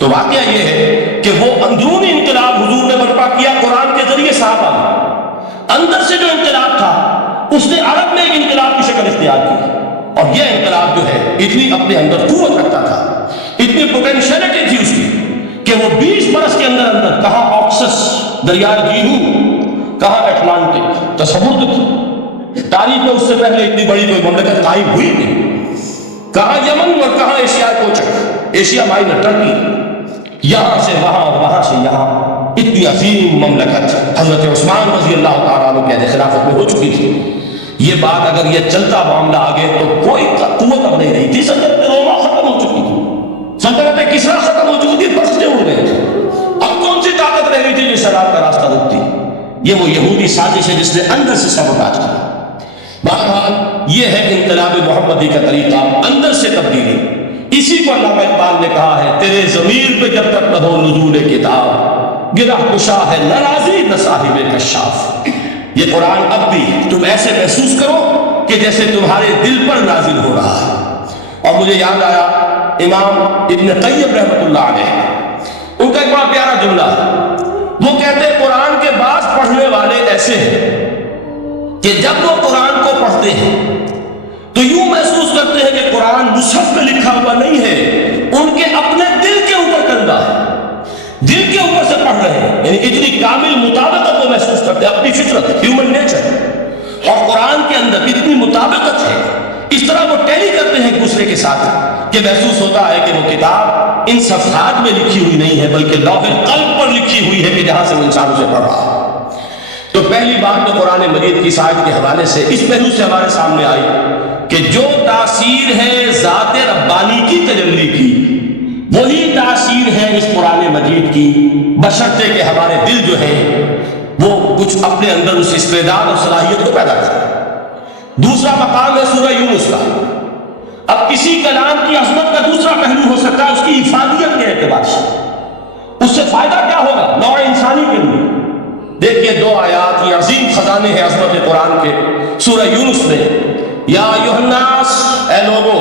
تو واقعہ یہ ہے کہ وہ اندرونی انقلاب حضور نے برپا کیا قرآن کے ذریعے صحابہ میں، اندر سے جو انقلاب تھا اس نے عرب میں ایک انقلاب کی شکل اختیار کی، اور یہ انقلاب جو ہے اتنی اپنے اندر قوت رکھتا تھا، اتنی پوٹینشیلٹی تھی اس کی کہ وہ 20 برس کے اندر اندر کہاں آکسس دریائے جیہو، کہاں اٹلانٹک، تصور تھی تاریخ میں اس سے پہلے اتنی بڑی کوئی مملکت قائم ہوئی نہیں، کہاں یمن اور کہاں ایشیا کوچک، ایشیا مائنر ٹرکی، یہاں سے وہاں اور وہاں سے یہاں، اتنی عظیم مملکت حضرت عثمان رضی اللہ تعالیٰ عنہ کے خلافت میں ہو چکی تھی۔ یہ بات اگر یہ چلتا معاملہ آگے تو کوئی قوت اب نہیں رہی تھی، سلطنت روما ختم ہو چکی تھی، سلطنت کسریٰ ختم ہو چکی تھی، بستے اڑ گئے تھے، اب کون سی طاقت رہ گئی تھی جو شراب کا راستہ روکتی؟ یہ وہ یہودی سازش ہے جس نے اندر سے سبوٹاج کیا۔ بہرحال یہ ہے انقلاب محمدی کا طریقہ، اندر سے تبدیلی۔ اسی کو علامہ اقبال نے کہا ہے، تیرے ضمیر پہ جب تک نہ ہو نزول کتاب، گرہ کشا ہے نہ راضی نہ صاحب کشاف۔ یہ قرآن اب بھی تم ایسے محسوس کرو کہ جیسے تمہارے دل پر نازل ہو رہا ہے۔ اور مجھے یاد آیا امام ابن قیم رحمۃ اللہ علیہ، ان کا ایک بڑا پیارا جملہ ہے، وہ کہتے ہیں قرآن کے بعض پڑھنے والے ایسے ہیں کہ جب وہ قرآن کو پڑھتے ہیں تو یوں محسوس کرتے ہیں کہ قرآن مصحف میں لکھا ہوا نہیں ہے، ان کے اپنے دل کے اوپر کندہ ہے، دل کے اوپر سے پڑھ رہے ہیں، یعنی اتنی کامل مطابقت وہ محسوس کرتے ہیں، اپنی فطرت، ہیومن نیچر اور قرآن کے اندر اتنی مطابقت ہے، اس طرح وہ ٹیلی کرتے ہیں ایک دوسرے کے ساتھ کہ محسوس ہوتا ہے کہ وہ کتاب ان صفحات میں لکھی ہوئی نہیں ہے بلکہ لوح قلب پر لکھی ہوئی ہے کہ جہاں سے وہ انسان اسے پڑھ رہا ہے۔ تو پہلی بات تو قرآن مجید کی اس آیت کے حوالے سے اس پہلو سے ہمارے سامنے آئی کہ جو تاثیر ہے ذات ربانی کی تجلی کی، وہی تاثیر ہے اس قرآن مجید کی، بشرطے کہ ہمارے دل جو ہیں وہ کچھ اپنے اندر اس استعداد اور صلاحیت کو پیدا کریں۔ دوسرا مقام ہے سورہ یونس کا۔ اب کسی کلام کی عظمت کا دوسرا پہلو ہو سکتا ہے اس کی افادیت کے اعتبار سے، اس سے فائدہ کیا ہوگا نوع انسانی کے لیے۔ دیکھیے دو آیات، یہ عظیم خزانے ہیں عظمت قرآن کے، سورہ یونس میں، یا ایھا الناس، اے لوگو،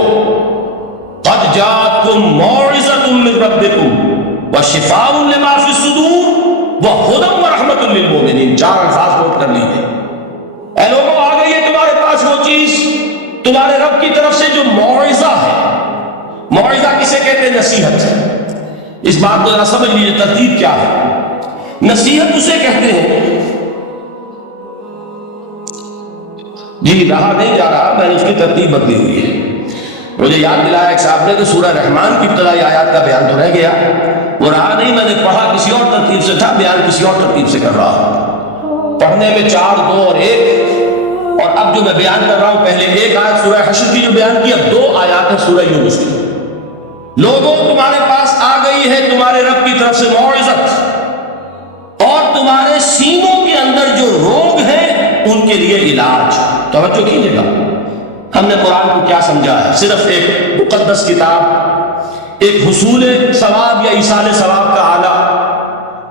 قد جاءتکم موعظۃ من ربکم وشفاء لما فی الصدور وہدی ورحمۃ للمؤمنین۔ 4 الفاظ نوٹ کر لیجیے، اے لوگو آ گئی ہے تمہارے پاس وہ چیز تمہارے رب کی طرف سے جو موعظہ ہے۔ موعظہ کسے کہتے ہیں؟ نصیحت۔ اس بات کو ذرا سمجھ لیجیے ترتیب کیا ہے۔ نصیحت اسے کہتے ہیں، جی رہا نہیں جا رہا، میں نے اس کی ترتیب بدلی ہوئی ہے۔ مجھے یاد دلایا ایک صاحب نے کہ سورہ رحمان کی ابتدائی آیات کا بیان تو رہ گیا، وہ رہا نہیں، میں نے پڑھا کسی اور ترتیب سے تھا، بیان کسی اور ترتیب سے کر رہا ہوں۔ پڑھنے میں 4، 2 اور 1، اور اب جو میں بیان کر رہا ہوں پہلے ایک آیت سورہ حشر کی جو بیان کی، اب 2 آیات ہیں سورہ یونس کی۔ لوگوں تمہارے پاس آ گئی ہے تمہارے رب کی طرف سے موعظت، اور تمہارے سینوں کے اندر جو روگ ہیں ان کے لیے علاج۔ توجہ کیجیے گا، ہم نے قرآن کو کیا سمجھا ہے؟ صرف ایک مقدس کتاب، ایک حصول ثواب یا ایصال ثواب کا آلہ۔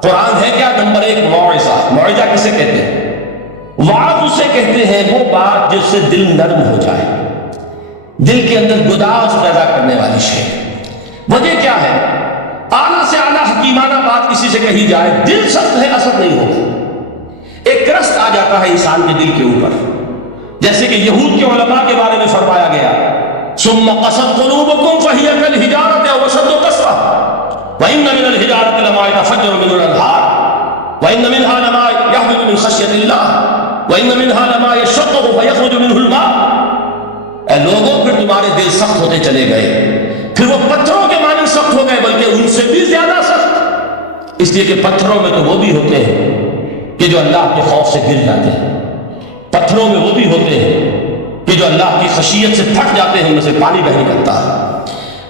قرآن ہے کیا؟ نمبر 1 موعظہ۔ موعظہ کسے کہتے ہیں؟ وعظ اسے کہتے ہیں وہ بات جس سے دل نرم ہو جائے، دل کے اندر گداز پیدا کرنے والی شے۔ وجہ کیا ہے؟ اعلیٰ سے اعلیٰ حکیمانہ بات کسی سے کہی جائے، دل سخت ہے، اثر نہیں ہوتا، ایک کرست آ جاتا ہے انسان کے دل کے اوپر، جیسے کہ یہود کے علماء کے بارے میں فرمایا گیا، ثم قست قلوبکم فہی کالحجارۃ او اشد قسوۃ وان من الحجارۃ لما يتفجر منه الانہار وان منها لما يهبط من خشیۃ اللہ وان منها لما يشقق فيخرج منه الماء۔ اے لوگوں، پھر تمہارے دل سخت ہوتے چلے گئے، پھر وہ پتھروں کے مانند سخت ہو گئے، بلکہ ان سے بھی زیادہ سخت، اس لیے کہ پتھروں میں تو وہ بھی ہوتے ہیں کہ جو اللہ کے خوف سے گر جاتے ہیں، پتھروں میں وہ بھی ہوتے ہیں کہ جو اللہ کی خشیت سے تھک جاتے ہیں، ان میں سے پانی بہ نکلتا ہے۔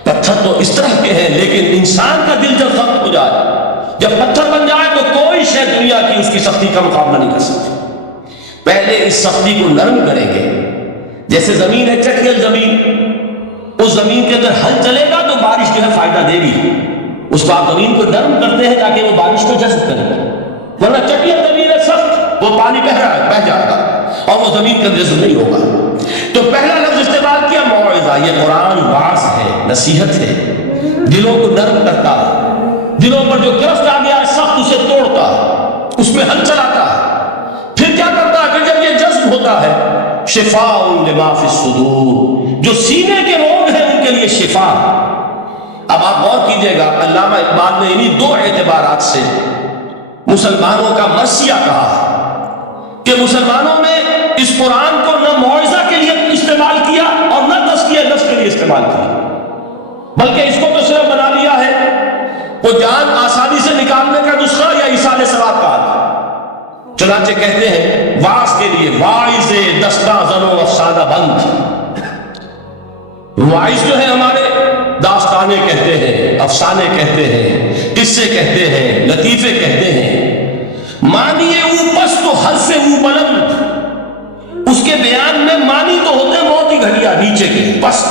پتھر تو اس طرح کے ہیں، لیکن انسان کا دل جب سخت ہو جائے، جب پتھر بن جائے، تو کوئی شے دنیا کی اس کی سختی کا مقابلہ نہیں کر سکتی۔ پہلے اس سختی کو نرم کریں گے، جیسے زمین ہے چٹیل زمین، اس زمین کے اندر ہل چلے گا تو بارش جو ہے فائدہ دے گی، اس کو آپ زمین کو نرم کرتے ہیں تاکہ وہ بارش کو جذب کرے، ورنہ چٹیل زمین ہے سخت، وہ پانی بہ رہا ہے، بہ جائے گا اور وہ زمین کا جذب نہیں ہوگا۔ تو پہلا لفظ استعمال کیا موعظہ، یہ قرآن واعظ ہے، نصیحت ہے، دلوں کو نرم کرتا ہے، میں ہلچل آتا ہے. پھر کیا کرتا ہے کہ جب یہ جذب ہوتا ہے شفاء لما فی الصدور، جو سینے کے روگ ہیں ان کے لیے شفا. اب آپ غور کیجئے گا، علامہ اقبال نے انہی دو اعتبارات سے مسلمانوں کا مرثیہ کہا کہ مسلمانوں نے اس قرآن کو نہ موعظہ کے لیے استعمال کیا اور نہ تزکیہ نفس کے لیے استعمال کیا، بلکہ اس کو تو صرف بنا لیا ہے وہ جان آسانی سے نکالنے کا نسخہ یا ایصال ثواب کا حل. چنانچہ کہتے ہیں واعظ کے لیے واعظ دستہ زن و افسانہ بند. واعظ جو ہے ہمارے داستانے کہتے ہیں، افسانے کہتے ہیں، قصے کہتے ہیں، لطیفے کہتے ہیں. معنی او پست و حرف او بلند، اس کے بیان میں معنی تو ہوتے ہیں بہت ہی گھٹیا نیچے کے پست،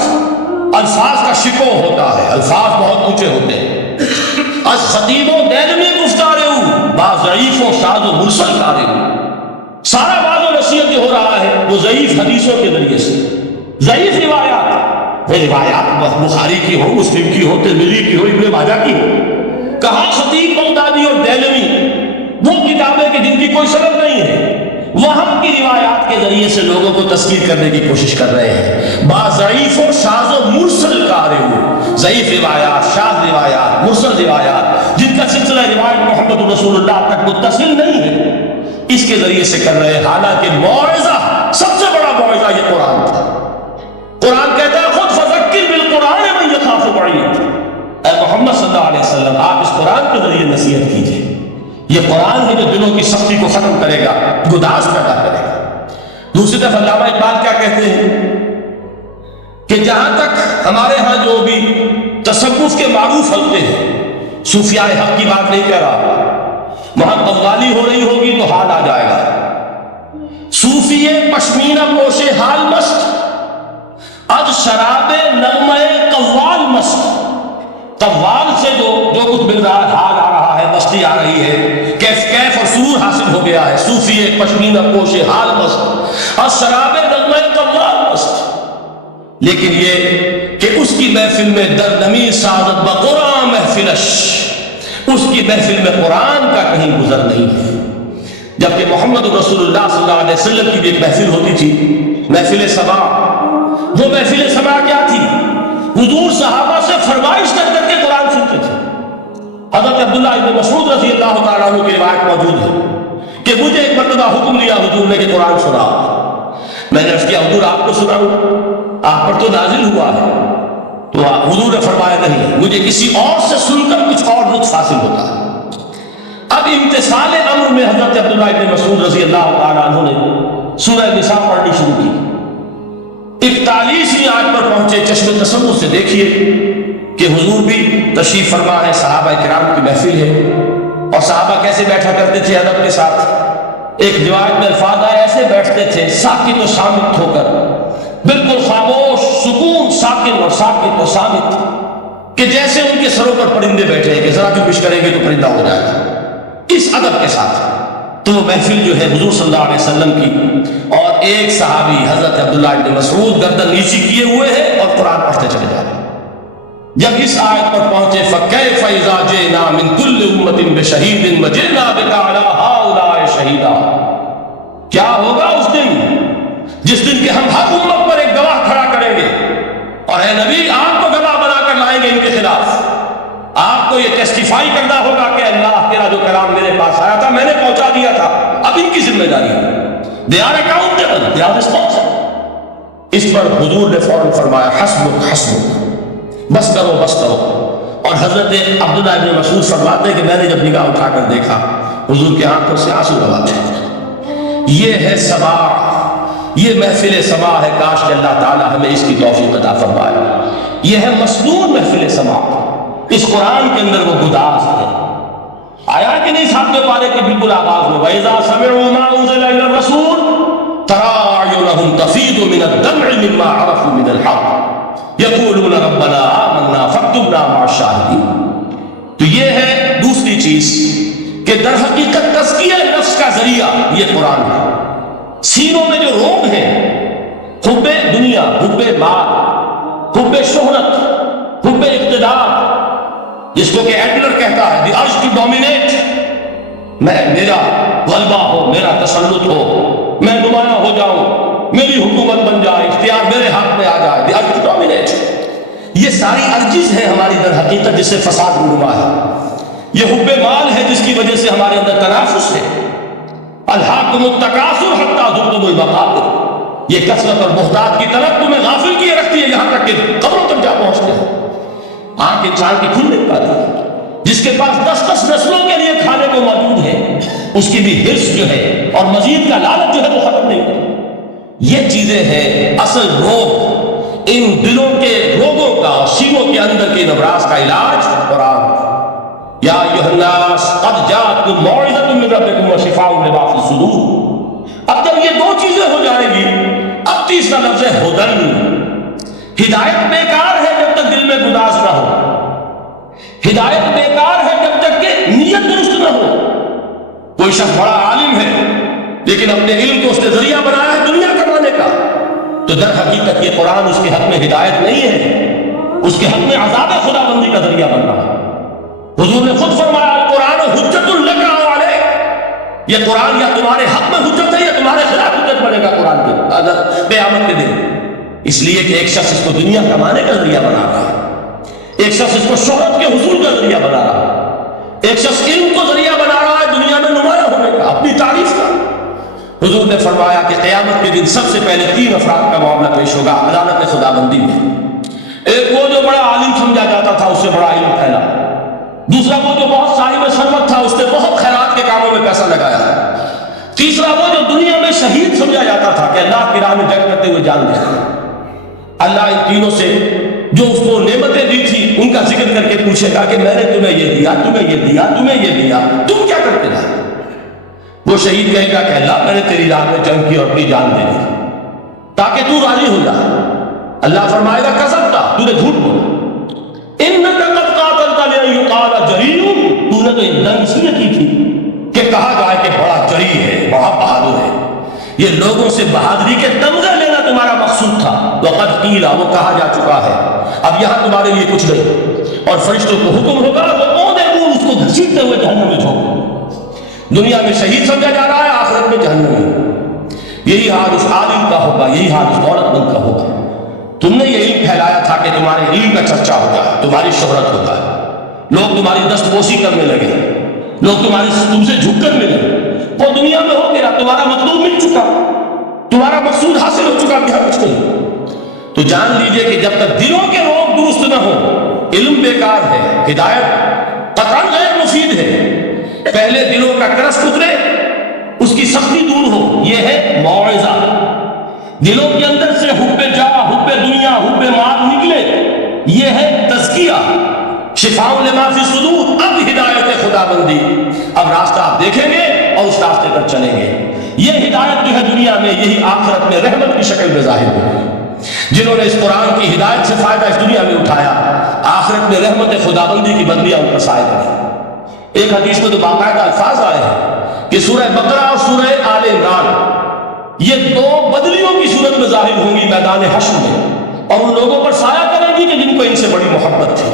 الفاظ کا شکو ہوتا ہے، الفاظ بہت اونچے ہوتے ہیں. از خطیب و دین میں گفتار او با ضعیف و شاذ و مرسل کارے. سارا باز و نصیحت جو ہو رہا ہے وہ ضعیف حدیثوں کے ذریعے سے، ضعیف روایات بخاری کی ہو، مسلم کی ہو، ترمذی کی ہو، ابن ماجہ کی ہو. کہاں خطیب بغدادی اور دہلوی وہ کتابیں کہ جن کی کوئی سند نہیں ہے، وہم کی روایات کے ذریعے سے لوگوں کو تذکیر کرنے کی کوشش کر رہے ہیں. با ضعیف و شاذ و مرسل کارے ہو، ضعیف روایات، شاذ روایات، مرسل روایات جن کا سلسلہ روایت محمد رسول اللہ تک متصل نہیں ہے، اس کے ذریعے سے کر رہے ہیں. حالانکہ موعظہ، سب سے بڑا موعظہ یہ قرآن تھا. قرآن کہتا ہے خود فذکر بالقرآن من یخاف وعید. اے محمد صلی اللہ علیہ وسلم آپ اس قرآن کے ذریعے نصیحت کیجئے. یہ قرآن ہے جو دلوں کی سختی کو ختم کرے گا، گداز پیدا کرے گا. دوسری طرف علامہ اقبال کیا کہتے ہیں کہ جہاں تک ہمارے ہاں جو بھی تصوف کے معروف حلقے ہیں، صوفیاء حق کی بات نہیں کہہ رہا، وہاں قوالی ہو رہی ہوگی تو حال آ جائے گا. صوفی پشمینہ پوش حال مست، از شراب نغمہ قوال مست. قوال سے جو کچھ مل رہا ہے، حال آ رہا ہے، مستی آ رہی ہے، کیف اور سرور حاصل ہو گیا ہے. صوفی پشمینہ پوش حال مست، از شراب نغمہ قوال مست. لیکن یہ کہ اس کی محفل میں دردمی سعادت بقرآن محفلش، اس کی محفل میں قرآن کا کہیں گزر نہیں ہے. جبکہ محمد رسول اللہ صلی اللہ علیہ وسلم کی بھی ایک محفل ہوتی تھی، محفل سبا. وہ محفل سبا کیا تھی؟ حضور صحابہ سے فرمائش کر کر کے قرآن سنتے تھے. حضرت عبداللہ ابن مسعود رضی اللہ تعالیٰ عنہ کی روایت موجود ہے کہ مجھے ایک مرتبہ حکم دیا حضور نے کہ قرآن سناؤ. میں نے عرض کیا حضور آپ کو سناؤں؟ آپ پر تو نازل ہوا ہے. تو حضور نے فرمایا نہیں، مجھے کسی اور سے سن کر کچھ اور لطف حاصل ہوتا ہے. اب امتثال امر میں حضرت عبداللہ ابن مسعود رضی اللہ تعالیٰ عنہ نے سورہ نساء پڑھنی شروع کی. 41ویں آیت پر پہنچے. چشم تصور سے دیکھیے کہ حضور بھی تشریف فرما ہے، صحابہ کرام کی محفل ہے، اور صحابہ کیسے بیٹھا کرتے تھے ادب کے ساتھ. ایک روایت میں الفاظ آئے ایسے بیٹھتے تھے ساکت و صامت ہو کر، بالکل خاموش، سکون، ساکن اور ساکت و صامت، کہ جیسے ان کے سروں پر پرندے بیٹھے ہیں کہ ذرا جو کچھ کریں گے تو پرندہ ہو جائے گا، اس ادب کے ساتھ. تو وہ محفل جو ہے حضور صلی اللہ علیہ وسلم کی، اور ایک صحابی حضرت عبداللہ ابن مسعود گردن نیچی کیے ہوئے ہیں اور قرآن پڑھتے چلے جا رہے ہیں. جب اس آیت پر پہنچے فَكَيْفَ إِذَا جِئْنَا مِن كُلِّ أُمَّةٍ بِشَهِيدٍ وَجِئْنَا بِكَ عَلَىٰ هَٰؤُلَاءِ شَهِيدًا. کیا ہوگا اس دن جس دن کہ ہم ہر امت پر ایک گواہ کھڑا کریں گے، اور اے نبی آپ کو گواہ بنا کر لائیں گے ان کے خلاف. آپ کو یہ ٹیسٹیفائی کرنا ہوگا کہ اللہ تیرا جو کلام میرے پاس آیا تھا میں نے پہنچا دیا تھا، اب ان کی ذمہ داری ہے. They are accountable, they are responsible. اس پر حضور نے فوراً فرمایا حسبک حسبک، بس کرو بس کرو. اور حضرت عبداللہ ابن مسعود فرماتے ہیں کہ میں نے جب نگاہ اٹھا کر دیکھا حضور کے آنکھوں سے آنسو رواتے ہیں. یہ ہے سبا، یہ محفل سبا ہے. کاش کہ اللہ تعالی ہمیں اس کی توفیق عطا فرمائے. یہ ہے مسنون محفل سبا. اس قرآن کے اندر وہ گداز ہے. آیا کہ نہیں ساتویں پارے کے بالکل آغاز میں وَإِذَا سَمِعُوا مَا أُنزِلَ إِلَى الرَّسُولِ تَرَىٰ أَعْيُنَهُمْ تَفِيضُ مِنَ الدَّمْعِ مِمَّا عَرَفُوا مِنَ الْحَقِّ يَقُولُونَ رَبَّنَا آمَنَّا فَاكْتُبْنَا مَعَ الشَّاهِدِينَ. تو یہ ہے دوسری چیز کہ در حقیقت تزکیہ نفس کا ذریعہ یہ قرآن ہے. سینوں میں جو روگ ہیں، حب دنیا، حب مال، حب شہرت، حب اقتدار، جس کو کہ ایڈلر کہتا ہے دی ارج ٹو ڈومینیٹ، میرا غلبہ ہو، میرا تسلط ہو، میں نمایاں ہو جاؤں، میری حکومت بن جائے، اختیار میرے ہاتھ میں آ جائے. The urge to dominate. یہ ساری ارجز ہیں ہماری در حقیقت جس سے فساد رونما ہے. یہ حب مال ہے جس کی وجہ سے ہمارے اندر تنافس ہے. الہاکم التکاثر حتی زرتم المقابر. یہ کثرت اور محتاج کی طرف تمہیں غافل کیے رکھتی ہے یہاں تک کہ قبروں تک جا پہنچتے ہیں. آنکھ انسان کی کھل نہیں پاتی. جس کے پاس 10 نسلوں کے لیے کھانے کو موجود ہے اس کی بھی حرص جو ہے اور مزید کا لالچ جو ہے وہ ختم نہیں ہوتی. یہ چیزیں ہیں اصل روگ. ان دلوں کے روگوں کا، سینوں کے اندر کے امراض کا علاج قرآن. یا ایھا الناس قد جاءتکم موعظۃ من ربکم وشفاء لما فی الصدور. اب جب یہ دو چیزیں ہو جائیں گی، اب تیسرا لفظ ہے ہدن. ہدایت بیکار ہے جب تک دل میں گداز نہ ہو. ہدایت بیکار ہے جب تک کہ نیت درست نہ ہو. کوئی شخص بڑا عالم ہے لیکن اپنے علم کو اس نے ذریعہ بنایا ہے دنیا کمانے کا، تو در حقیقت یہ قرآن اس کے حق میں ہدایت نہیں ہے، اس کے حق میں عذاب خدا بندی کا ذریعہ بن رہا ہے. حضور نے خود فرمایا القرآن حجت لک او علیک. یہ قرآن یا تمہارے حق میں حجت ہے یا تمہارے خلاف حجت بنے گا قرآن کے قیامت کے دن. اس لیے کہ ایک شخص اس کو دنیا کمانے کا ذریعہ بنا رہا ہے، ایک شخص اس کو شہرت کے حصول کا ذریعہ بنا رہا ہے، ایک شخص علم کو ذریعہ بنا رہا ہے دنیا میں نمایاں ہونے کا، اپنی تعریف کا. حضور نے فرمایا کہ قیامت کے دن سب سے پہلے 3 افراد کا معاملہ پیش ہوگا عدالت خدا بندی میں. ایک وہ جو بڑا عالم سمجھا جاتا تھا، اس سے بڑا علم پھیلا. دوسرا وہ جو بہت صاحب ثروت تھا، اس نے بہت خیرات کے کاموں میں پیسہ لگایا. تیسرا وہ جو دنیا میں شہید سمجھا جاتا تھا کہ اللہ کی راہ میں جنگ کرتے ہوئے جان دیا. اللہ ان تینوں سے جو اس کو نعمتیں دی تھی ان کا ذکر کر کے پوچھے گا کہ میں نے تمہیں یہ دیا، تمہیں یہ دیا، تمہیں یہ دیا، تم کیا کرتے رہے؟ وہ شہید کہے گا کہ اللہ میں نے تیری راہ میں جنگ کی اور اپنی جان دے دی تاکہ تو راضی ہو جا. اللہ فرمائے گا کذبت، تو نے جھوٹ بولا. انک قد قاتلت لان یقال جریء، تو نے تو یہ جنگ اس لیے کی تھی کہ کہا جائے کہ بڑا جری ہے، بڑا بہادر ہے. یہ لوگوں سے بہادری کے تمغے لینا تمہارا مقصود تھا. وقد قیل، وہ کہا جا چکا ہے، اب یہاں تمہارے لیے کچھ نہیں. اور فرشتوں کو حکم ہوگا وہ اونڈے منہ اس کو گھسیٹتے ہوئے جہنم میں جھونک دیں. دنیا میں شہید سمجھا جا رہا ہے، آخرت میں جہنم میں. یہی حال اس عالم کا ہوگا، یہی حال اس دولت مند کا ہوگا. تم نے یہ علم پھیلایا تھا کہ تمہارے علم کا چرچا ہوگا، تمہاری شہرت ہوگا، لوگ تمہاری دست بوسی کرنے لگے، لوگ تم سے جھک کر ملے. وہ دنیا میں ہو گیا، تمہارا مطلوب مل چکا، تمہارا مقصود حاصل ہو چکا، کیا کچھ نہیں. تو جان لیجئے کہ جب تک دلوں کے روگ درست نہ ہو، علم بیکار ہے، ہدایت قطعاً غیر مفید ہے. پہلے دلوں کا کرس اترے، اس کی سختی دور ہو، یہ ہے موعظہ. دلوں کے اندر سے حب جاہ، حب دنیا، حب مال نکلے، یہ ہے تزکیہ. شفاء لما فی الصدور، اب ہدایت خدا بندی. اب راستہ آپ دیکھیں گے اور اس راستے پر چلیں گے. یہ ہدایت جو ہے دنیا میں، یہی آخرت میں رحمت کی شکل میں ظاہر ہوگی. جنہوں نے اس قرآن کی ہدایت سے فائدہ اس دنیا میں اٹھایا، آخرت میں رحمت خدا بندی کی بدلیاں ان پر سائے کریں. ایک حدیث میں تو باقاعدہ الفاظ آئے ہیں کہ سورہ بقرہ اور سورہ آل عمران یہ 2 بدلیوں کی صورت میں ظاہر ہوں گی میدان حشر میں، اور ان لوگوں پر سایہ کریں گی کہ جن کو ان سے بڑی محبت تھی.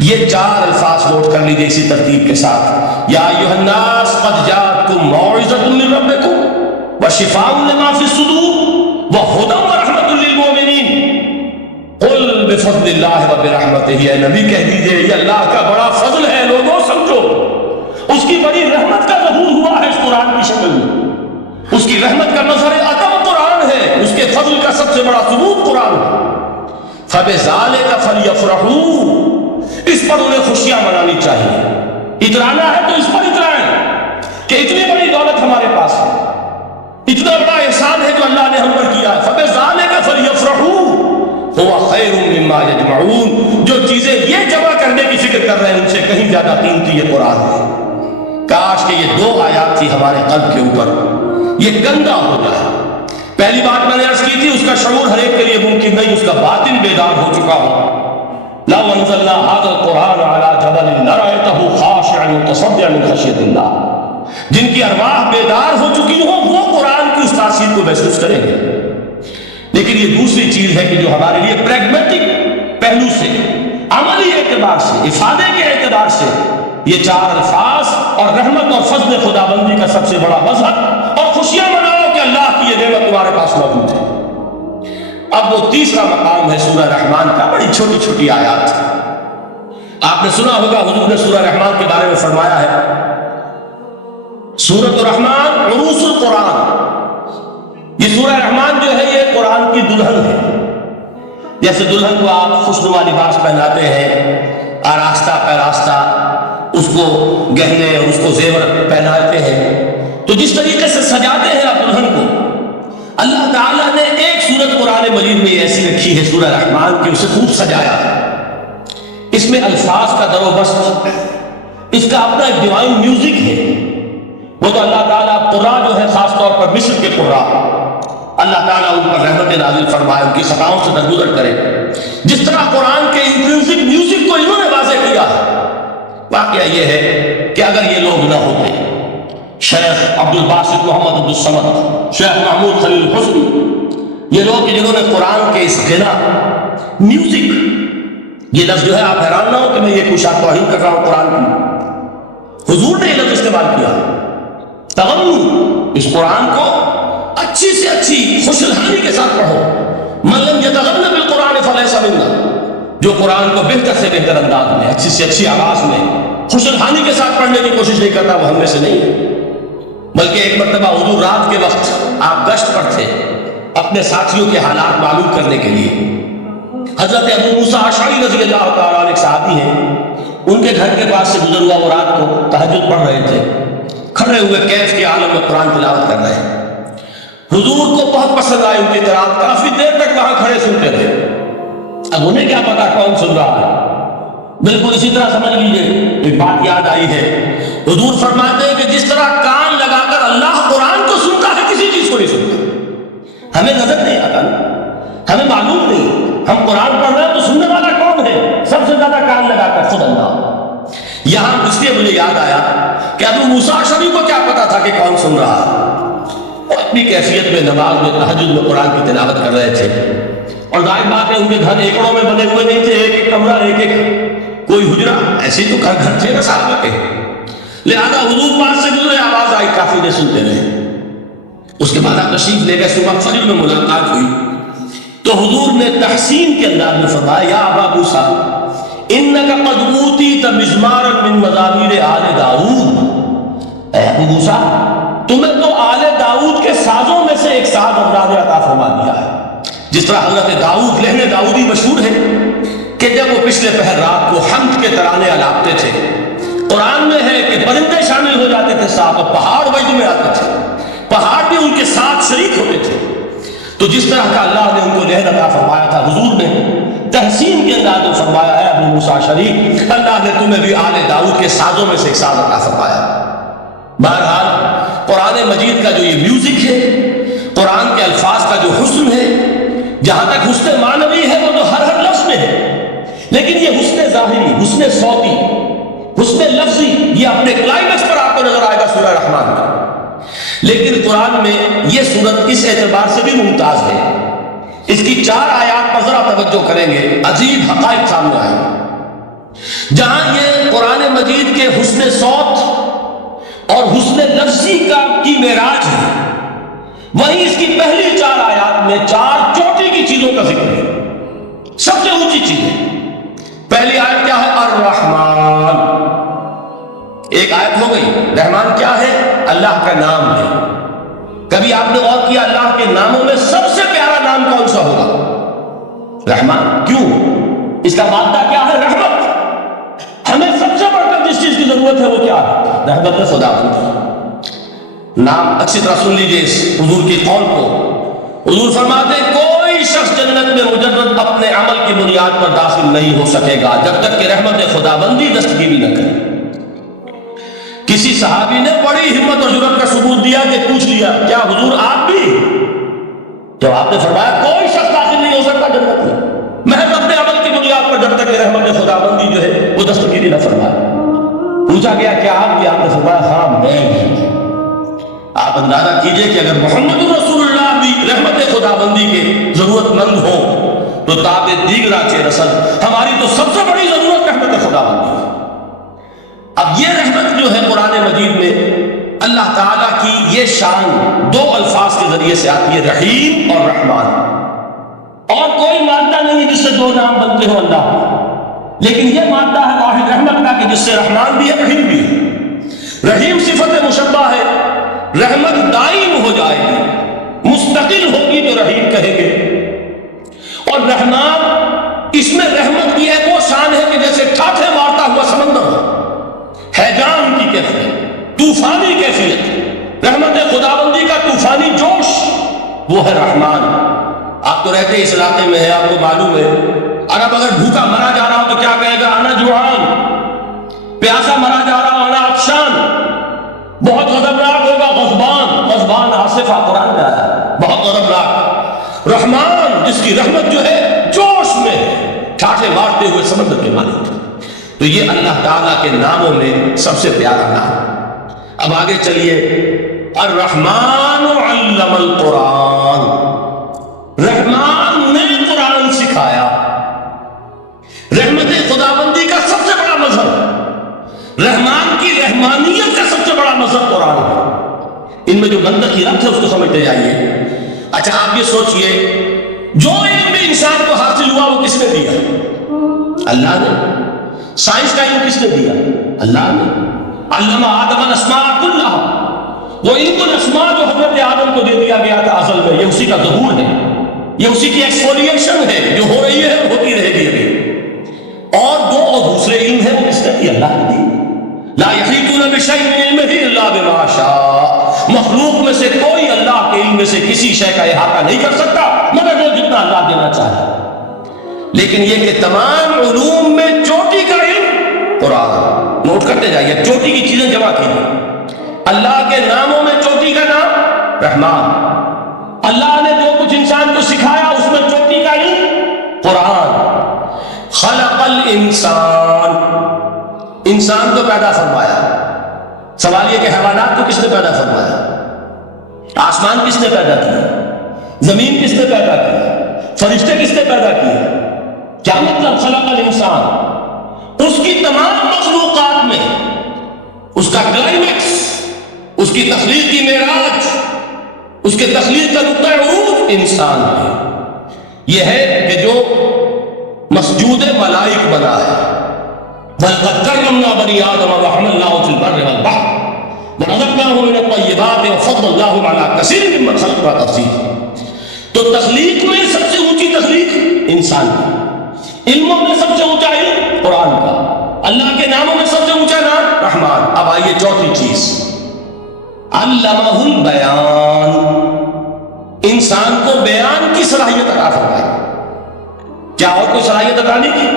یہ 4 الفاظ نوٹ کر لیجئے اسی ترتیب کے ساتھ. یا ایھا الناس قد جاءتکم موعظۃ من ربکم وشفاء لما فی الصدور وہدی ورحمۃ للمؤمنین. قل بفضل اللہ وبرحمتہ، اے نبی کہہ دیجئے یہ اللہ کا بڑا فضل ہے، لوگوں سمجھو. اس کی بڑی رحمت کا ظہور ہوا ہے اس قرآن کی شکل میں. اس کی رحمت کا نظر عطم قرآن ہے، اس کے فضل کا سب سے بڑا ثبوت قرآن ہے. فبذالک فلیفرحوا، اس پر انہیں خوشیاں منانی چاہیے. اترانا ہے تو اس پر اترائیں کہ اتنی بڑی دولت ہمارے پاس ہے، اتنا بڑا احسان ہے جو اللہ نے ہم پر کیا ہے. فبذالک فلیفرحوا هو خیر مما یجمعون. جو چیزیں یہ جمع کرنے کی فکر کر رہے ہیں ان سے کہیں زیادہ قیمتی یہ قرآن ہے. کاش کہ یہ 2 آیات تھی ہمارے قلب کے اوپر، یہ گندا ہو جائے. پہلی بات میں نے عرض کی تھی، اس کا شعور ہر ایک کے لیے ممکن نہیں، اس کا باطن بیدار ہو چکا ہو. لو انزلنا هذا القرآن على جبل لرأيته خاشعا متصدعا من خشية الله. جن کی ارواح بیدار ہو چکی ہو وہ قرآن کی اس تاثیر کو محسوس کریں گے. لیکن یہ دوسری چیز ہے کہ جو ہمارے لیے پریگمیٹک پہلو سے، عملی اعتبار سے، افادے کے اعتبار سے یہ 4 الفاظ اور رحمت اور فضل خداوندی کا سب سے بڑا مظہر، اور خوشیاں مناؤ کہ اللہ کی یہ نعمت تمہارے پاس موجود ہے۔ اب وہ تیسرا مقام ہے سورہ رحمان کا، بڑی چھوٹی چھوٹی آیات۔ آپ نے سنا ہوگا حضور نے سورہ رحمان کے بارے میں فرمایا ہے، سورۃ الرحمان عروس القرآن، یہ سورہ رحمان جو ہے یہ قرآن کی دلہن ہے۔ جیسے دلہن کو آپ خوشنما لباس پہناتے ہیں، آراستہ پیراستہ اس کو گہنے اور اس کو زیور پہناتے ہیں، تو جس طریقے سے سجاتے ہیں آپ دلہن کو، اللہ تعالیٰ نے ایک سورت قرآن مجید میں ایسی رکھی ہے سورہ رحمان کی، اسے خوب سجایا ہے۔ اس میں الفاظ کا در و بست، اس کا اپنا ایک ڈیوائن میوزک ہے۔ وہ تو اللہ تعالیٰ قرآن جو ہے خاص طور پر مصر کے قرآن، اللہ تعالیٰ ان پر رحمت نازل فرمائے، ان کی خطاؤں سے درگزر کرے۔ جس طرح قرآن کے انٹرنسک میوزک کو انہوں نے واضح کیا ہے، واقعہ یہ ہے کہ اگر یہ لوگ نہ ہوتے، شیخ عبد الباسط محمد عبد الصمد، شیخ محمود خلیل حسنی، یہ لوگ جنہوں نے قرآن کے اس غنا میوزک، یہ لفظ جو ہے آپ حیران نہ ہو کہ میں یہ کچھ توہین کر رہا ہوں قرآن کی، حضور نے یہ لفظ استعمال کیا، تغنو، اس قرآن کو اچھی سے اچھی خوشحالی کے ساتھ پڑھو۔ من لم یتغن بالقرآن فلیس منا، جو قرآن کو بہتر سے بہتر انداز میں، اچھی سے اچھی آواز میں، خوشحالی کے ساتھ پڑھنے کی کوشش نہیں کرتا، وہ ہم میں سے نہیں ہے۔ بلکہ ایک مرتبہ حضور رات کے وقت آپ گشت پر تھے اپنے ساتھیوں کے حالات معلوم کرنے کے لیے۔ حضرت ابو موسیٰ اشعری رضی اللہ تعالیٰ عنہ ایک صحابی ہیں، ان کے گھر کے پاس سے گزر ہوا، وہ رات کو تہجد پڑھ رہے تھے، کھڑے ہوئے کیف کے عالم میں قرآن تلاوت کر رہے ہیں۔ حضور کو بہت پسند آئی ان کی قرآت، کافی دیر تک وہاں کھڑے سنتے رہے۔ اب انہیں کیا پتا کون سن رہا ہے، بالکل اسی طرح سمجھ لیجئے ایک بات یاد آئی ہے، حضور فرماتے ہیں کہ جس طرح کان لگا کر اللہ قرآن کو سنتا ہے کسی چیز کو نہیں سنتا۔ ہمیں نظر نہیں آتا، ہمیں معلوم نہیں، ہم قرآن پڑھ رہے ہیں تو سننے والا کون ہے؟ سب سے زیادہ کان لگا کر خود اللہ۔ یہاں اس لیے مجھے یاد آیا کہ ابو موسیٰ اشعری کو کیا پتا تھا کہ کون سن رہا ہے، وہ اپنی کیفیت میں نماز میں تہجد میں قرآن کی تلاوت کر رہے تھے، اور ظاہر بات ہے ان کے گھر ایکڑوں میں بنے ہوئے نہیں تھے، ایک ایک کمرہ، ایک ایک کوئی حجرہ، ایسے تو گھر تھے نا صحابہ کے، لہذا حضور پاس سے گزرے، آواز آئی، کافی دیر سنتے رہے۔ اس کے بعد آپ تشریف لے گئے، صبح فجر میں ملاقات ہوئی تو حضور نے تحسین کے انداز میں فرمایا، یا ابا موسیٰ انک قد اوتیت مزمارا من مزامیر آل داؤد، اے ابو موسیٰ تمہیں تو آل داؤد کے سازوں میں سے ایک ساز اللہ نے عطا فرما دیا ہے۔ جس طرح حضرت داؤد، لہن داؤدی مشہور ہے کہ جب وہ پچھلے پہر رات کو حمد کے ترانے الاپتے تھے، قرآن میں ہے کہ پرندے شامل ہو جاتے تھے ساتھ، اور پہاڑ وجد میں آتے تھے، پہاڑ بھی ان کے ساتھ شریک ہوتے تھے۔ تو جس طرح کا اللہ نے ان کو لہن عطا فرمایا تھا، حضور نے تحسین کے انداز میں فرمایا ہے، ابو موسیٰ اشعری اللہ نے تمہیں بھی آل داؤد کے سازوں میں سے ایک ساز عطا فرمایا۔ بہرحال قرآن مجید کا جو یہ میوزک ہے، قرآن کے الفاظ کا جو حسن ہے، جہاں تک حسن معنوی ہے وہ تو ہر لفظ میں ہے، لیکن یہ حسن ظاہری، حسن صوتی، حسن لفظی، یہ اپنے کلائمیکس پر آپ کو نظر آئے گا سورہ رحمان میں۔ لیکن قرآن میں یہ سورت اس اعتبار سے بھی ممتاز ہے، اس کی 4 آیات پر ذرا توجہ کریں گے، عجیب حقائق سامنے آئیں گے۔ جہاں یہ قرآن مجید کے حسن صوت اور حسن لفظی کی معراج ہے، وہیں اس کی پہلی 4 آیات میں 4 چوٹی کی چیزوں کا ذکر ہے، سب سے اونچی چیز ہے۔ پہلی آیت کیا ہے؟ الرحمن، ایک آیت ہو گئی۔ رحمان کیا ہے؟ اللہ کا نام ہے۔ کبھی آپ نے غور کیا اللہ کے ناموں میں سب سے پیارا نام کون سا ہوگا؟ رحمان۔ کیوں؟ اس کا مادہ کیا ہے؟ رحمت۔ ہمیں سب سے بڑھ کر جس چیز کی ضرورت ہے وہ کیا ہے؟ رحمت خدا کی۔ نام اچھی طرح سن لیجئے اس حضور کی قول کو۔ حضور فرماتے ہیں کوئی شخص جنت میں مجرد اپنے عمل کی بنیاد پر داخل نہیں ہو سکے گا جب تک کہ رحمت خداوندی دستگیری نہ کرے۔ کسی صحابی نے بڑی ہمت اور جرأت کا ثبوت دیا کہ پوچھ لیا، کیا حضور آپ بھی؟ جب آپ نے فرمایا کوئی شخص داخل نہیں ہو سکتا جنت میں محض اپنے عمل کی بنیاد پر جب تک کہ رحمت خداوندی جو ہے وہ دستگیری نہ فرمائے۔ پوچھا گیا کیا آپ بھی؟ آپ نے فرمایا ہاں میں بھی۔ آپ اندازہ کیجئے کہ اگر محمد رسول اللہ بھی رحمت خداوندی کے ضرورت مند ہوں تو تابع دیگرہ کے رسل ہماری تو سب سے بڑی ضرورت رحمت خداوندی ہے۔ اب یہ رحمت جو ہے قرآن قرآن مجید میں اللہ تعالیٰ کی یہ شان دو الفاظ کے ذریعے سے آتی ہے، رحیم اور رحمان۔ اور کوئی مادہ نہیں جس سے دو نام بنتے ہو اللہ کے، لیکن یہ مادہ ہے واحد رحمت کا کہ جس سے رحمان بھی ہے رحیم بھی ہے۔ رحیم صفت مشبہ ہے، رحمت دائم ہو جائے گی، مستقل ہوگی تو رحیم کہیں گے۔ اور رحمان، اس میں رحمت کی ایک وہ شان ہے کہ جیسے ٹھاٹھے مارتا ہوا سمندر ہو، ہیجان کی کیفیت، طوفانی کیفیت، رحمت خداوندی کا طوفانی جوش، وہ ہے رحمان۔ آپ تو رہتے اس علاقے میں ہے، آپ کو معلوم ہے عرب اگر بھوکا مرا جا رہا ہو تو کیا کہے گا؟ انا جوعان۔ پیاسا مرا جا رہا ہو، انا عطشان۔ بہت غضبناک ہوگا غضبان، غضبان آصفہ قرآن میں آیا ہے، بہت غضبناک۔ رحمان، جس کی رحمت جو ہے جوش میں ٹھاٹھے مارتے ہوئے سمندر کے مالک۔ تو یہ اللہ تعالیٰ کے ناموں میں سب سے پیارا نام۔ اب آگے چلیے، الرحمن علم القرآن، رحمان نے قرآن سکھایا۔ رحمت خداوندی کا سب سے بڑا مظہر، رحمان کی رحمانیت کا سب سے بڑا مظہر قرآن ہے۔ ان میں جو منطقی ربط ہے اس کو سمجھتے جائیے۔ اچھا آپ یہ سوچئے، جو علم بھی انسان کو حاصل ہوا وہ کس نے دیا؟ اللہ نے۔ سائنس کا علم کس نے دیا؟ اللہ نے۔ علم آدم الاسماء کلھا، وہ علم الاسماء جو حضرت آدم کو دے دیا گیا تھا ازل میں، یہ اسی کا ظہور ہے، یہ اسی کی ایکسفولیشن ہے جو ہو رہی ہے اور ہوتی رہے گی ابھی۔ اور دوسرے علم ہے وہ کس نے دی؟ اللہ نے دی۔ لا یحیطون بشیء من علمہ الا بما شاء، مخلوق میں سے کوئی اللہ کے علم میں سے کسی شے کا احاطہ نہیں کر سکتا مگر وہ جتنا اللہ دینا چاہے۔ لیکن یہ کہ تمام علوم میں چوٹی کا علم قرآن، نوٹ کرتے جائیے، چوٹی کی چیزیں جمع کی۔ اللہ کے ناموں میں چوٹی کا نام رحمان، اللہ نے جو کچھ انسان کو سکھایا اس میں چوٹی کا علم قرآن۔ خلق الانسان، انسان کو پیدا فرمایا۔ سوال یہ کہ حیوانات کو کس نے پیدا فرمایا؟ آسمان کس نے پیدا کیا؟ زمین کس نے پیدا کی؟ فرشتے کس نے پیدا کیے؟ کیا مطلب خلق الانسان؟ اس کی تمام مخلوقات میں اس کا کلائمیکس، اس کی تخلیق کی معراج، اس کے تخلیق کا نقطہ عروج انسان ہے۔ یہ ہے کہ جو مسجود ملائک بنا ہے۔ وَلَقَدْ كَرَّمْنَا بَنِي آدَمَ وَحَمَلْنَاهُمْ فِي الْبَرِّ وَالْبَحْرِ وَرَزَقْنَاهُم مِّنَ الطَّيِّبَاتِ وَفَضَّلْنَاهُمْ عَلَىٰ كَثِيرٍ مِّمَّنْ خَلَقْنَا تَفْضِيلًا۔ تو تخلیق میں سب سے اونچی تخلیق انسان کی، علموں میں سب سے اونچا علم قرآن کا، اللہ کے ناموں میں سب سے اونچا نام رحمان۔ اب آئیے چوتھی چیز، علمہ البیان، انسان کو بیان کی صلاحیت عطا فرمائی۔ کیا اور کوئی صلاحیت عطا نہیں کی؟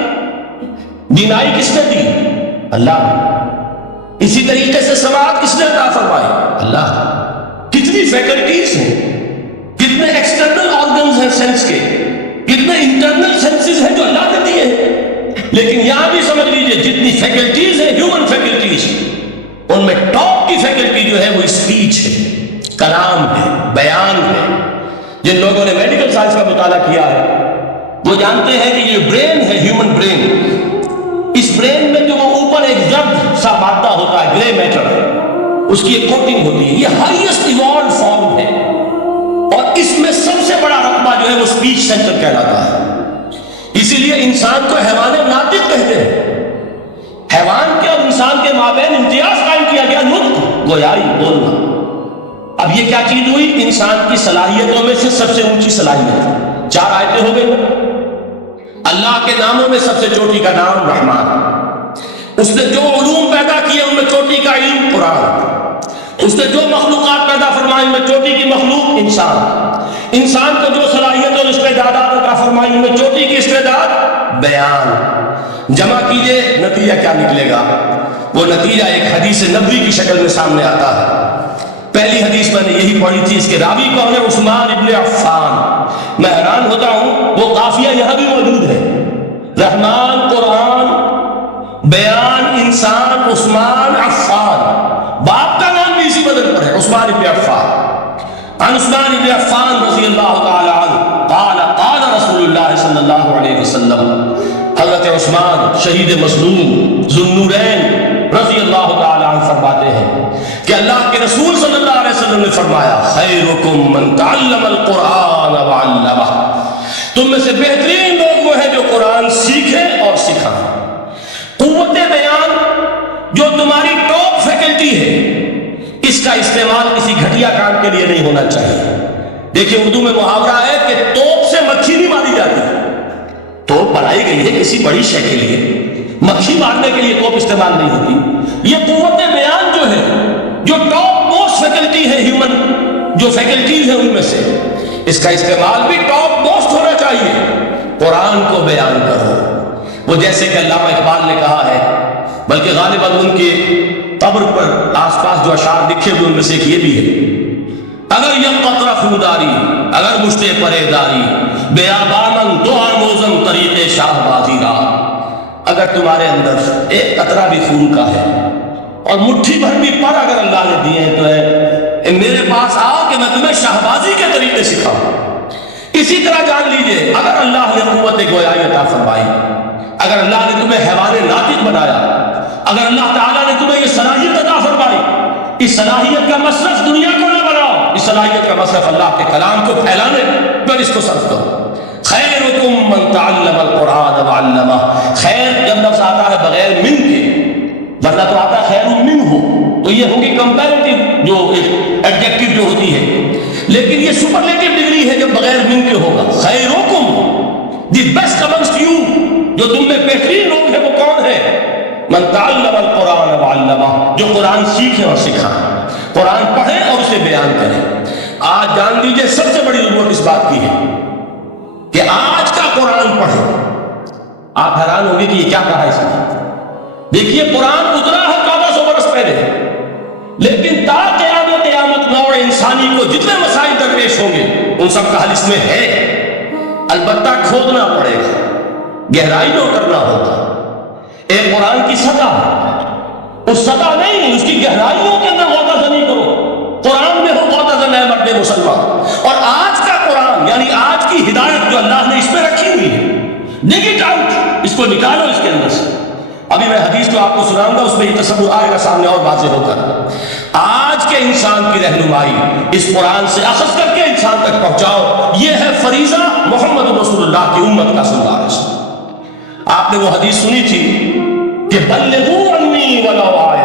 بینائی کس نے دی؟ اللہ نے۔ اسی طریقے سے سماعت کس نے عطا فرمائی؟ اللہ نے۔ کتنی فیکلٹیز ہیں، کتنے ایکسٹرنل آرگنز ہیں سینس کے، کتنے انٹرنل سینسز ہیں جو اللہ نے دیے ہیں۔ لیکن یہاں بھی سمجھ لیجئے جتنی فیکلٹیز ہیں ہیومن فیکلٹیز، ان میں ٹاپ کی فیکلٹی جو ہے وہ اسپیچ ہے، کلام ہے، بیان ہے۔ جن لوگوں نے میڈیکل سائنس کا مطالعہ کیا ہے وہ جانتے ہیں کہ یہ برین ہے، ہیومن برین، اس برین میں جو وہ اوپر ایک زرد سا مادہ ہوتا ہے، گرے میٹر، اس کی ایک کوٹنگ ہوتی ہے، یہ ہائیسٹ ایوالوڈ فارم ہے، اور اس میں سب سے بڑا رقبہ جو ہے وہ اسپیچ سینٹر کہلاتا ہے۔ اسی لیے انسان کو حیوان ناطق کہتے ہیں۔ حیوان کے اور انسان کے مابین امتیاز قائم کیا گیا، نطق، گویائی، بولنا۔ اب یہ کیا چیز ہوئی؟ انسان کی صلاحیتوں میں سے سب سے اونچی صلاحیت، 4 آیتیں ہو گئی۔ اللہ کے ناموں میں سب سے چوٹی کا نام رحمان، اس نے جو علوم پیدا کیے ان میں چوٹی کا علم قرآن، اس نے جو مخلوقات پیدا فرمائی ان میں چوٹی کی مخلوق انسان کو جو صلاحیت اور استعدادات عطا فرمائی ان میں چوٹی کی استعداد بیان۔ جمع کیجئے، نتیجہ کیا نکلے گا؟ وہ نتیجہ ایک حدیث نبوی کی شکل میں سامنے آتا ہے۔ پہلی حدیث میں نے یہی پڑھی تھی، اس کے راوی کون ہے؟ عثمان ابن عفان۔ میں حیران ہوتا ہوں وہ قافیہ یہاں بھی موجود ہے، رحمان قرآن، بیان انسان، عثمان عفان، باپ کا نام بھی اسی بدل پر ہے، عثمان ابن عفان۔ عن عثمان ابن عفان رضی اللہ تعالی عنہ قال قال رسول اللہ صلی اللہ علیہ وسلم، حضرت عثمان شہید مظلوم ذو النورین رضی اللہ تعالی عنہ فرماتے ہیں کہ اللہ کے رسول صلی اللہ علیہ وسلم نے فرمایا خیرکم من تعلم القرآن وعلمہ، تم میں سے بہترین لوگ وہ ہیں جو قرآن سیکھیں اور سکھائیں۔ قوت بیان جو تمہاری ٹاپ فیکلٹی ہے، اس کا استعمال کسی گھٹیا کام کے لیے نہیں ہونا چاہیے۔ دیکھیں اردو میں محاورہ ہے کہ توپ سے مکھی نہیں ماری جاتی، توپ بنائی گئی ہے کسی بڑی شے کے لیے، مکھی مارنے کے لیے توپ استعمال نہیں ہوتی۔ یہ قوت بیان جو ہے، جو ٹاپ موسٹ فیکلٹی ہے ہیومن جو فیکلٹیز ہیں ان میں سے، اس کا استعمال بھی ٹاپ موسٹ ہونا چاہیے۔ قرآن کو بیان کرو، وہ جیسے کہ علامہ اقبال نے کہا ہے، بلکہ غالباً ان کے قبر پر آس پاس جو اشعار لکھے ہوئے ان میں سے ایک یہ بھی ہے، اگر یک قطرہ خوداری، اگر مشتے پریداری، بیابانن دو آموزم طریق شاہ بازی را، اگر تمہارے اندر ایک قطرہ بھی خون کا ہے اور مٹھی بھر بھی پر اگر اللہ نے دیے ہیں تو ہے میرے پاس آؤ کہ میں تمہیں شہبازی کے طریقے سکھاؤں۔ اسی طرح جان لیجئے اگر اللہ نے قوت گویائی عطا فرمائی، اگر اللہ نے تمہیں حیوان ناطق بنایا، اگر اللہ تعالیٰ نے تمہیں یہ صلاحیت عطا فرمائی، اس صلاحیت کا مصرف دنیا کو نہ بناؤ، اس صلاحیت کا مصرف اللہ کے کلام کو پھیلانے پر اس کو صرف کرو۔ خیرکم من تعلم القرآن وعلمہ، خیر جب لفظ آتا ہے بغیر من کے، ورنہ تو آتا ہے خیر من ہو، تو یہ ہوگی کمپیریٹیو جو ایڈجیکٹیو جو ہوتی ہے، لیکن یہ سپرلیٹیو ڈگری ہے جب بغیر من کے ہوگا۔ خیرکم، دی بیسٹ امنگسٹ یو، جو تم میں بہترین لوگ ہیں وہ کون ہیں؟ من تعلم القرآن وعلمہ، جو قرآن سیکھیں اور سکھائیں، قرآن پڑھیں اور اسے بیان کریں۔ آج جان لیجئے سب سے بڑی ضرورت اس بات کی ہے کہ آج کا قرآن پڑھیں۔ آپ حیران ہوں گے کہ یہ کیا کہا ہے اس میں؟ دیکھیے قرآن اترا ہے 1400 برس پہلے، لیکن تا قیامت نوع انسانی کو جتنے مسائل درپیش ہوں گے ان سب کا حل اس میں ہے، البتہ کھودنا پڑے گا، گہرائی میں اترنا ہوگا۔ ایک قرآن کی سطح، اس سطح نہیں، اس کی گہرائیوں کے اندر غوطہ زنی کرو، قرآن میں ہو غوطہ زن ہے مرد مسلمان۔ اور آج کا قرآن یعنی آج کی ہدایت جو اللہ نے اس میں رکھی ہوئی ہے، ڈگ اٹ آؤٹ، اس کو نکالو اس کے اندر سے۔ ابھی میں حدیث جو آپ کو سناؤں گا اس میں یہ تصور آئے گا سامنے اور واضح ہو کر۔ آج کے انسان کی رہنمائی اس قرآن سے اخذ کر کے انسان تک پہنچاؤ، یہ ہے فریضہ محمد رسول اللہ کی امت کا صلی اللہ علیہ وسلم۔ آپ نے وہ حدیث سنی تھی کہ بلغوا عنی ولو آیہ،